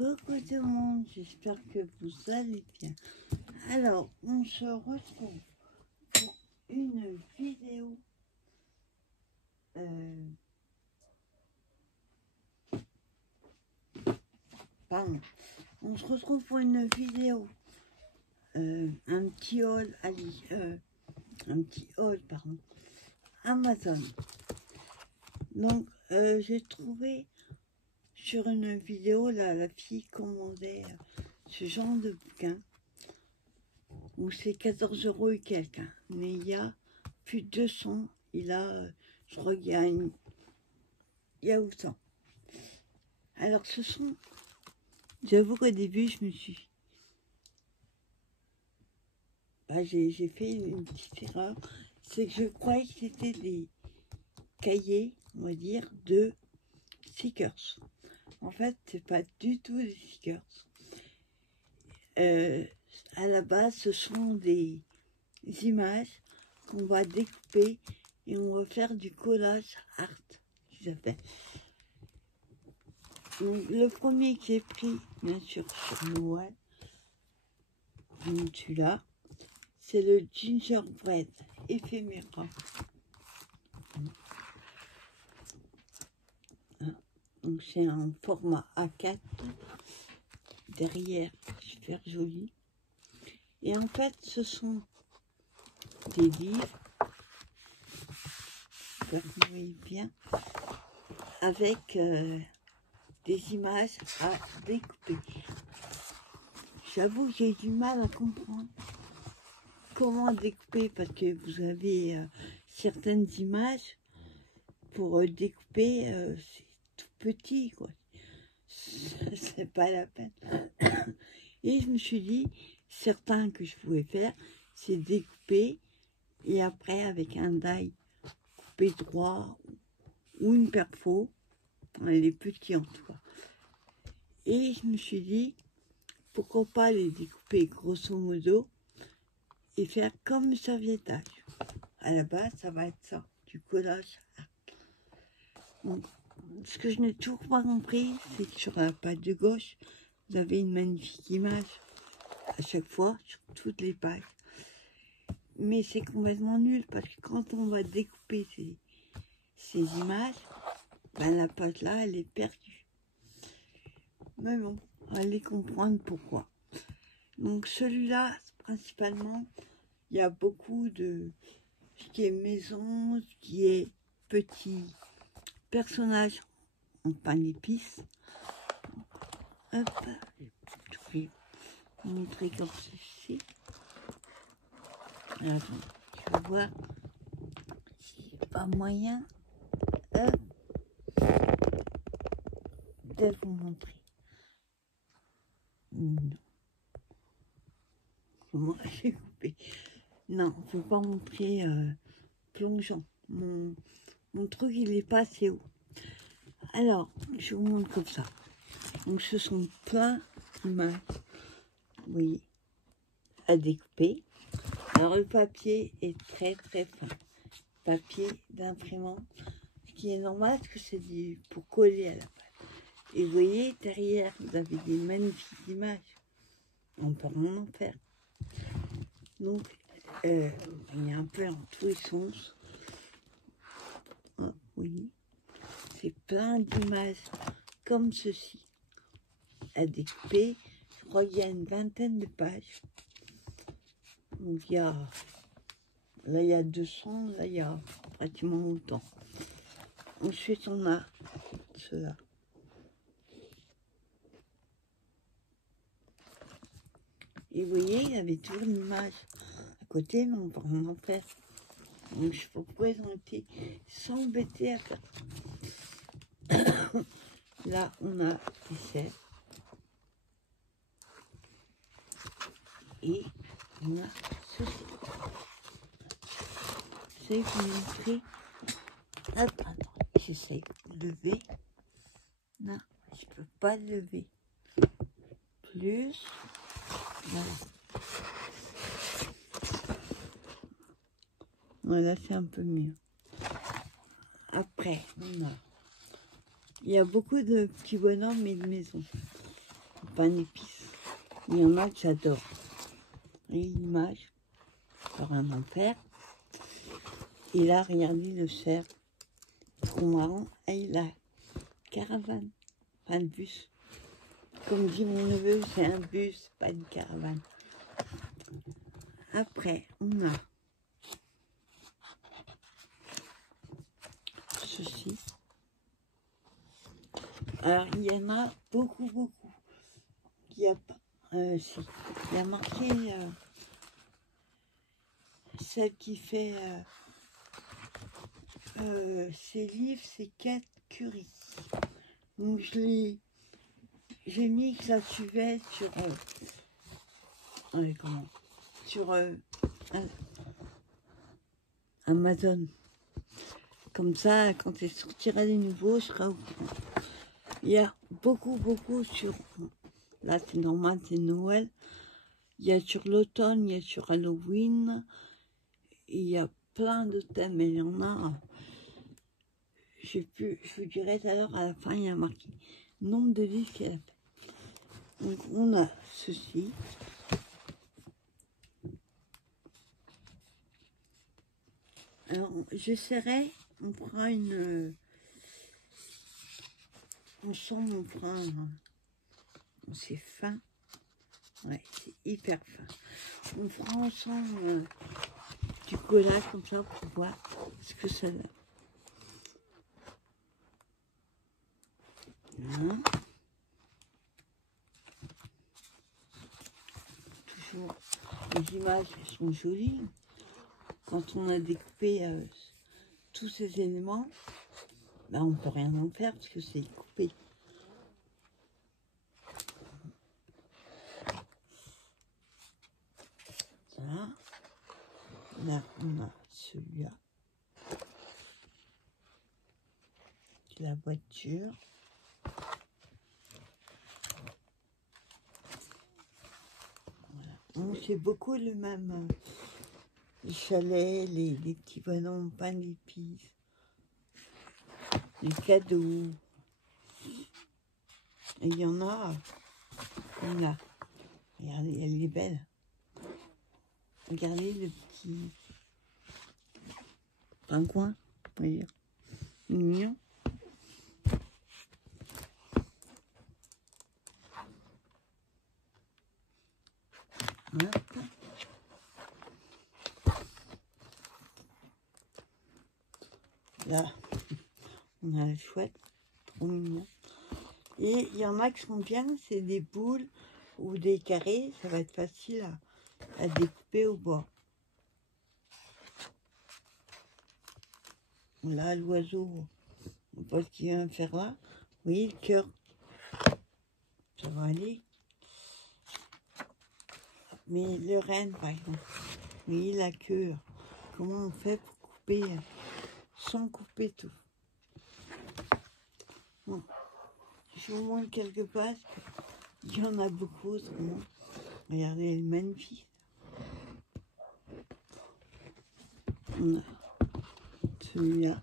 Coucou tout le monde, j'espère que vous allez bien. Alors, on se retrouve pour une vidéo pardon. On se retrouve pour une vidéo un petit haul pardon, Amazon. Donc, j'ai trouvé sur une vidéo, là, la fille commandait ce genre de bouquin où c'est 14 € et quelques. Mais il y a plus de 200. Il a, je crois qu'il y a autant. Alors, ce sont, j'avoue qu'au début, je me suis, j'ai fait une petite erreur. C'est que je croyais que c'était des cahiers, on va dire, de stickers. En fait, c'est pas du tout des stickers. À la base, ce sont des images qu'on va découper et on va faire du collage art, qu'ils appellent. Donc, le premier que j'ai pris, bien sûr, sur Noël, celui-là, c'est le Gingerbread éphéméra. Donc, c'est un format A4. Derrière, super joli. Et en fait, ce sont des livres, j'espère que vous voyez bien, avec des images à découper. J'avoue, j'ai du mal à comprendre comment découper parce que vous avez certaines images pour découper, c'est tout petit, quoi. C'est pas la peine. Et je me suis dit, certains que je pouvais faire, c'est découper et après avec un die couper droit ou une perfo, les petits en tout cas. Et je me suis dit, pourquoi pas les découper grosso modo et faire comme le serviettage. À la base, ça va être ça, du collage. Donc, ce que je n'ai toujours pas compris, c'est que sur la page de gauche, vous avez une magnifique image à chaque fois, sur toutes les pages. Mais c'est complètement nul, parce que quand on va découper ces images, la page là, elle est perdue. Mais bon, allez comprendre pourquoi. Donc celui-là, principalement, il y a beaucoup de ce qui est maison, ce qui est petit personnage en pain d'épices. Hop, je vais vous montrer comme ceci. Attends, je vais voir s'il n'y a pas moyen de vous montrer. Non. Comment j'ai coupé? Non, je ne peux pas montrer plongeant. Mon truc, il n'est pas assez haut. Alors, je vous montre comme ça. Donc, ce sont plein d'images, vous voyez, à découper. Alors, le papier est très très fin. Papier d'imprimante, ce qui est normal, parce que c'est pour coller à la page. Et vous voyez, derrière, vous avez des magnifiques images. On peut rien en faire. Donc, il y a un peu en tous les sens. Oui, c'est plein d'images comme ceci à découper. Je crois qu'il y a une vingtaine de pages. Donc il y a, là il y a 200, là il y a pratiquement autant. Ensuite on a cela. Et vous voyez, il y avait toujours une image à côté, mais on ne peut rien en faire. Donc je peux présenter sans embêter à faire ça. Là on a des cerfs. Et on a ceci. J'essaie de vous montrer. Hop, attends, j'essaie de lever. Non, je peux pas lever. Plus. Voilà. Voilà, c'est un peu mieux. Après, il y a beaucoup de petits bonhommes et de maisons. pain d'épices. Il y en a que j'adore. Et l'image, pas rien en faire. Et là, regardez le cerf. Trop marrant. Et la caravane. Pas de bus. Comme dit mon neveu, c'est un bus, pas une caravane. Après, on a ceci. Alors, il y en a beaucoup. Il y a pas. Si. Il y a marqué celle qui fait ses livres, c'est Kate Curie. Donc j'ai mis que ça suivait sur sur Amazon. Comme ça, quand elle sortira des nouveaux, je serai au courant. Il y a beaucoup sur... Là, c'est normal, c'est Noël. Il y a sur l'automne, il y a sur Halloween. Il y a plein de thèmes, mais il y en a... je vous dirai tout à l'heure, à la fin, il y a marqué nombre de livres qu'elle a fait. Donc, on a ceci. Alors, j'essaierai, on prend une... ensemble, on prend... c'est fin. Ouais, c'est hyper fin. On fera ensemble du collage comme ça pour voir ce que ça donne. Voilà. Toujours, les images elles sont jolies. Quand on a découpé tous ces éléments, ben, on ne peut rien en faire parce que c'est coupé. Voilà. Là, on a celui-là. La voiture. Voilà. On fait beaucoup le même. Les chalets, les petits bonhommes, pain d'épices, les cadeaux. Et il y en a. Là. Regardez, elle est belle. Regardez le petit pingouin, on va dire. Mignon. Hop. Là, on a le chouette, trop mignon. Et il y en a qui sont bien, c'est des boules ou des carrés, ça va être facile à découper au bois. Là, l'oiseau, on voit ce qu'il vient faire là. Oui, le cœur, ça va aller. Mais le renne, par exemple, oui, la queue, comment on fait pour couper sans couper tout? Bon, je vous montre quelques pages. Il y en a beaucoup, autrement. Regardez, elle est magnifique. On a celui-là.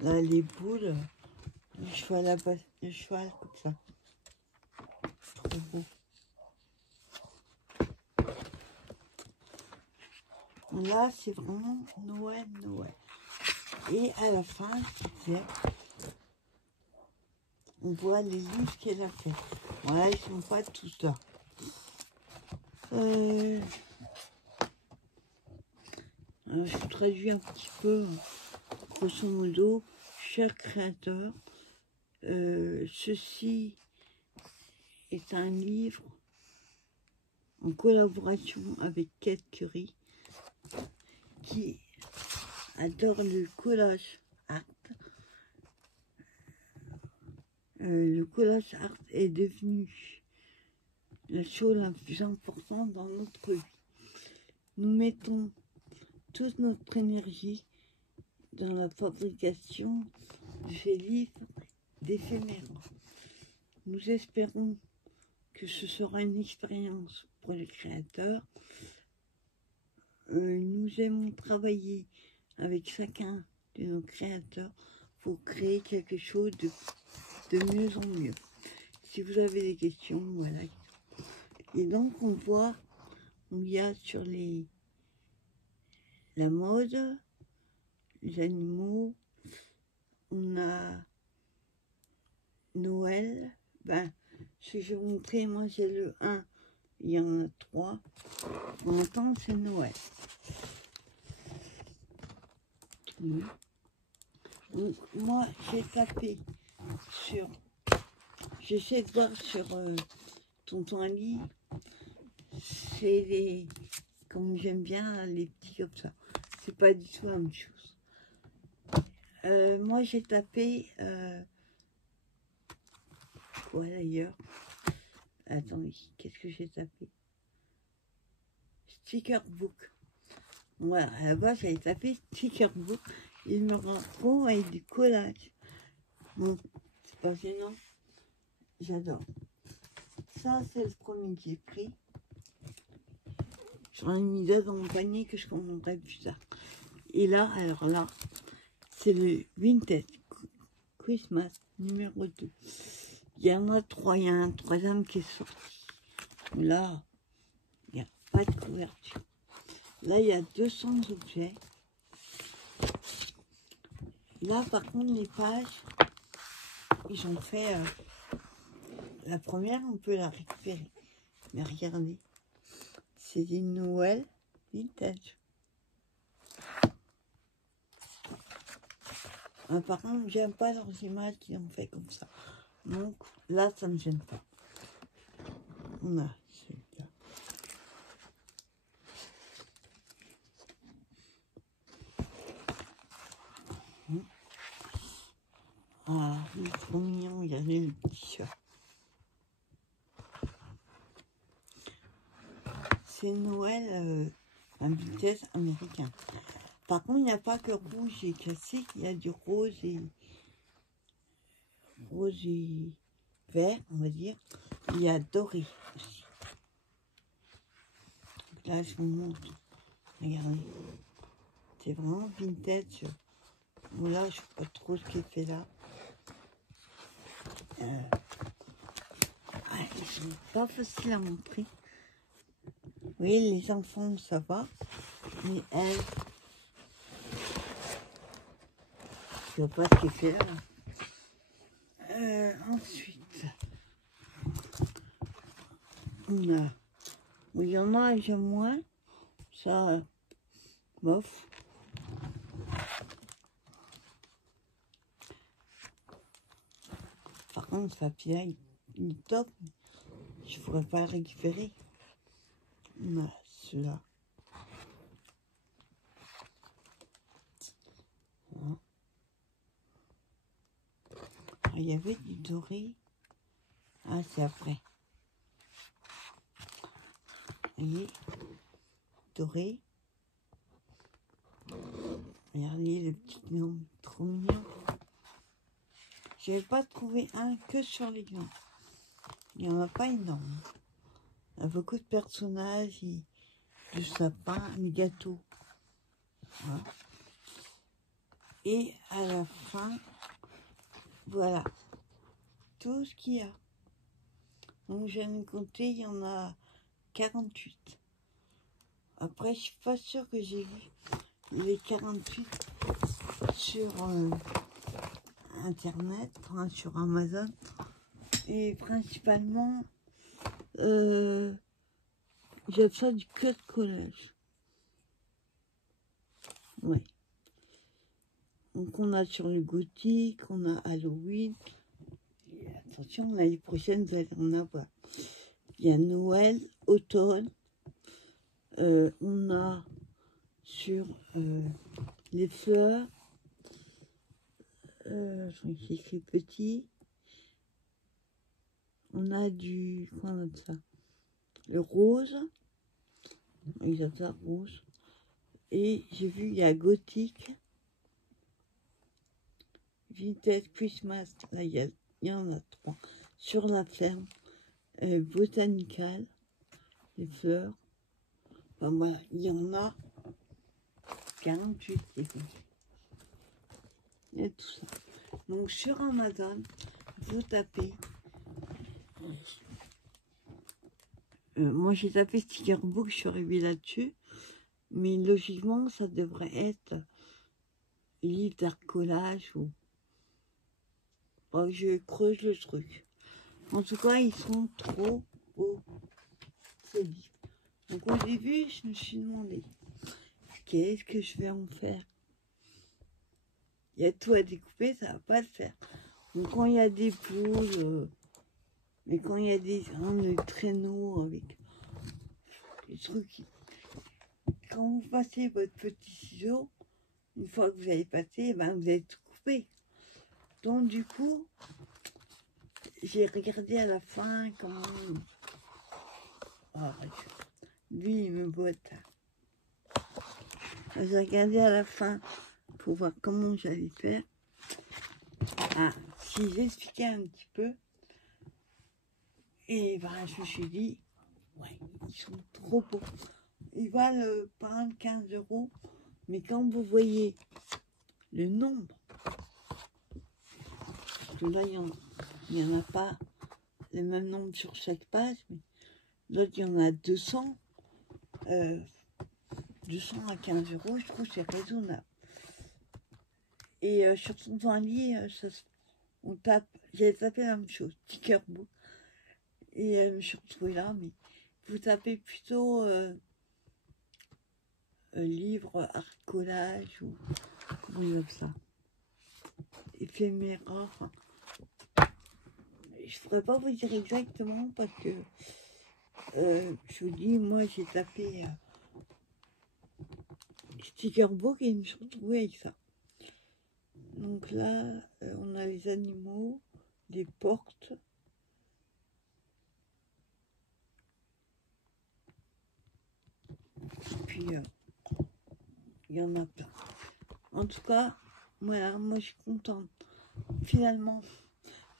Là, les boules, le cheval comme ça. Trop beau. Là, c'est vraiment Noël. Et à la fin, on voit les livres qu'elle a fait. Voilà, ils sont pas tous là. Alors, je vous traduis un petit peu, grosso modo, cher créateur, ceci est un livre en collaboration avec Kate Curie, qui adore le collage art. Le collage art est devenu la chose la plus importante dans notre vie. Nous mettons toute notre énergie dans la fabrication de ces livres d'éphémères. Nous espérons que ce sera une expérience pour les créateurs nous aimons travailler avec chacun de nos créateurs pour créer quelque chose de mieux en mieux. Si vous avez des questions, voilà. Et donc on voit, il y a sur la mode, les animaux, on a Noël, ben, ce que je vais vous montrer, moi j'ai le 1, il y en a 3, en même temps c'est Noël. Oui. Donc, moi j'ai tapé sur, j'essaie de voir sur Tonton Ali, c'est les, comme j'aime bien les petits comme ça, c'est pas du tout la même chose. Moi j'ai tapé quoi d'ailleurs, attendez, qu'est-ce que j'ai tapé, sticker book. Voilà, à la base j'avais tapé sticker book, il me rend avec du collage. Bon, c'est pas gênant, j'adore. Ça c'est le premier que j'ai pris, j'en ai mis deux dans mon panier que je commanderai plus tard. Et là, alors là, c'est le Vintage Christmas numéro 2. Il y en a 3, il y a un troisième qui est sorti. Là, il n'y a pas de couverture. Là, il y a 200 objets. Là, par contre, les pages, ils ont fait... la première, on peut la récupérer. Mais regardez, c'est des Noël vintage. Par contre, j'aime pas leurs images qu'ils ont fait comme ça. Donc là, ça me gêne pas. On a celui-là. Ah, il est trop mignon, il y avait le t-shirt. C'est Noël, un vitesse américain. Par contre, il n'y a pas que rouge et classique, il y a du rose et vert, on va dire. Il y a doré aussi. Donc là, je vous montre. Regardez. C'est vraiment vintage. Bon, là, je ne sais pas trop ce qui est fait là. C'est pas facile à montrer. Oui, les enfants, ça va. Mais elle, je ne sais pas ce qui est fait là. Ensuite, on a, il y en a, j'aime moins, ça, bof. Par contre, ce papier-là, il est top, je ne pourrais pas le récupérer. On a celui-là. Voilà. Alors, il y avait du doré. Ah, c'est après. Vous voyez, doré. Regardez le petit gnome, trop mignon. Je n'avais pas trouvé un que sur les gnomes. Il n'y en a pas énorme. Il y a beaucoup de personnages, du sapin, des gâteaux. Voilà. Et à la fin, voilà, tout ce qu'il y a. Donc j'en ai compté, il y en a 48. Après, je suis pas sûre que j'ai vu les 48 sur Internet, hein, sur Amazon. Et principalement, j'ai ça du que de collage. Ouais. Donc on a sur le gothique, on a Halloween. Et attention, l'année prochaine, vous allez en avoir. Il y a Noël, automne. On a sur les fleurs. J'ai écrit petit. On a du... Comment on appelle ça? Le rose. Ils appellent ça rose. Et j'ai vu, il y a gothique. Vintage Christmas. Là, il y en a 3. Sur la ferme. Botanical. Les fleurs. Enfin, voilà, il y en a 48 secondes. Il y a tout ça. Donc sur Amazon, vous tapez. Moi j'ai tapé sticker book, je suis arrivée là-dessus. Mais logiquement, ça devrait être livre d'art collage ou. Bon, je creuse le truc. En tout cas, ils sont trop beaux, ces livres. Donc au début, je me suis demandé, qu'est-ce que je vais en faire? Il y a tout à découper, ça va pas le faire. Donc quand il y a des poules, mais quand il y a des grands traîneaux avec des trucs, quand vous passez votre petit ciseau, une fois que vous avez passé, ben vous avez tout coupé. Donc du coup, j'ai regardé à la fin comment... Oh, lui, il me botte. J'ai regardé à la fin pour voir comment j'allais faire. Ah, si j'expliquais un petit peu, et ben je me suis dit, ouais, ils sont trop beaux. Ils valent pas 15 €, mais quand vous voyez le nombre, parce que là il n'y en a pas le même nombre sur chaque page, mais l'autre il y en a 200, 200 à 15 €, je trouve que c'est raisonnable. Et sur son livre, on tape, j'avais tapé la même chose, sticker book, et je me suis retrouvée là, mais vous tapez plutôt livre, art collage, ou comment ils appellent ça, éphéméra, enfin, je ne pourrais pas vous dire exactement parce que je vous dis, moi j'ai tapé sticker book et je me suis retrouvée avec ça. Donc là, on a les animaux, les portes. Puis, il y en a plein. En tout cas, voilà, moi je suis contente. Finalement,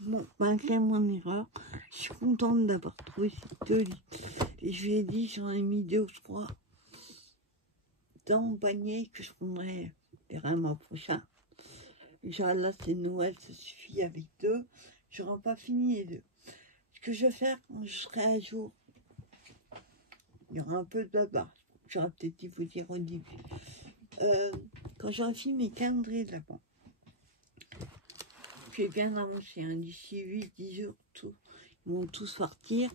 bon, malgré mon erreur, je suis contente d'avoir trouvé ces 2 livres. Et je lui ai dit, j'en ai mis 2 ou 3 dans mon panier que je prendrai vers un mois prochain. Genre là, c'est Noël, ça suffit avec 2. Je n'aurai pas fini les 2. Ce que je vais faire quand je serai à jour, il y aura un peu de blabla. J'aurais peut-être dû vous dire au début. Quand j'aurai fini mes calendriers de l'Avent, je vais bien annoncer, hein, d'ici 8-10 jours, tout, ils vont tous sortir.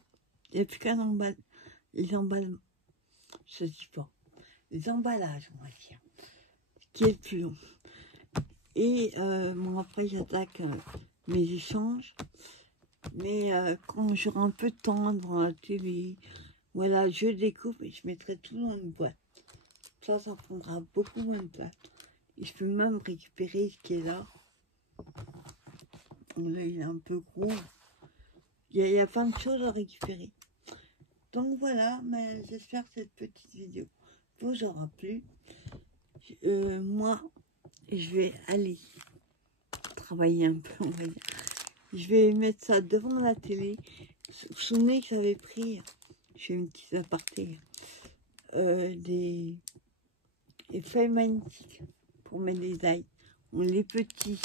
Il n'y a plus qu'un emballage. Les emballements, je ne dis pas. Les emballages, on va dire, qui est le plus long. Et bon, après, j'attaque mes échanges. Mais quand j'aurai un peu de temps devant la télé, voilà, je découpe et je mettrai tout dans une boîte. Ça prendra beaucoup moins de place. Et je peux même récupérer ce qui est là. Là, il est un peu gros. Il y a plein de choses à récupérer. Donc voilà, mais j'espère que cette petite vidéo vous aura plu. Moi, je vais aller travailler un peu, on va dire. Je vais mettre ça devant la télé. Vous vous souvenez que j'avais pris, je fais une petite aparté, des feuilles magnétiques pour mettre des ailes. On les petits.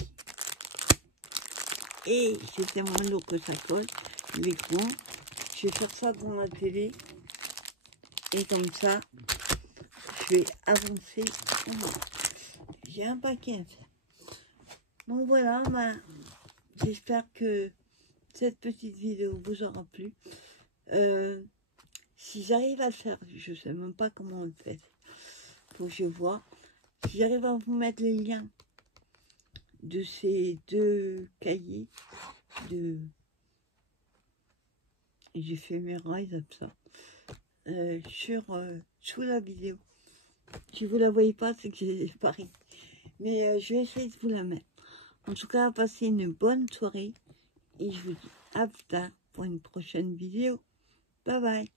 Et c'était moins lourd que ça colle. Les grands. Je vais faire ça devant la télé. Et comme ça, je vais avancer. J'ai un paquet à faire. Donc voilà, j'espère que cette petite vidéo vous aura plu. Si j'arrive à le faire, je ne sais même pas comment on le fait. Faut que je vois. Si j'arrive à vous mettre les liens de ces 2 cahiers j'ai fait mes rails ça sous la vidéo. Si vous la voyez pas, c'est que j'ai pareil. Mais je vais essayer de vous la mettre. En tout cas, passez une bonne soirée et je vous dis à plus tard pour une prochaine vidéo. Bye bye.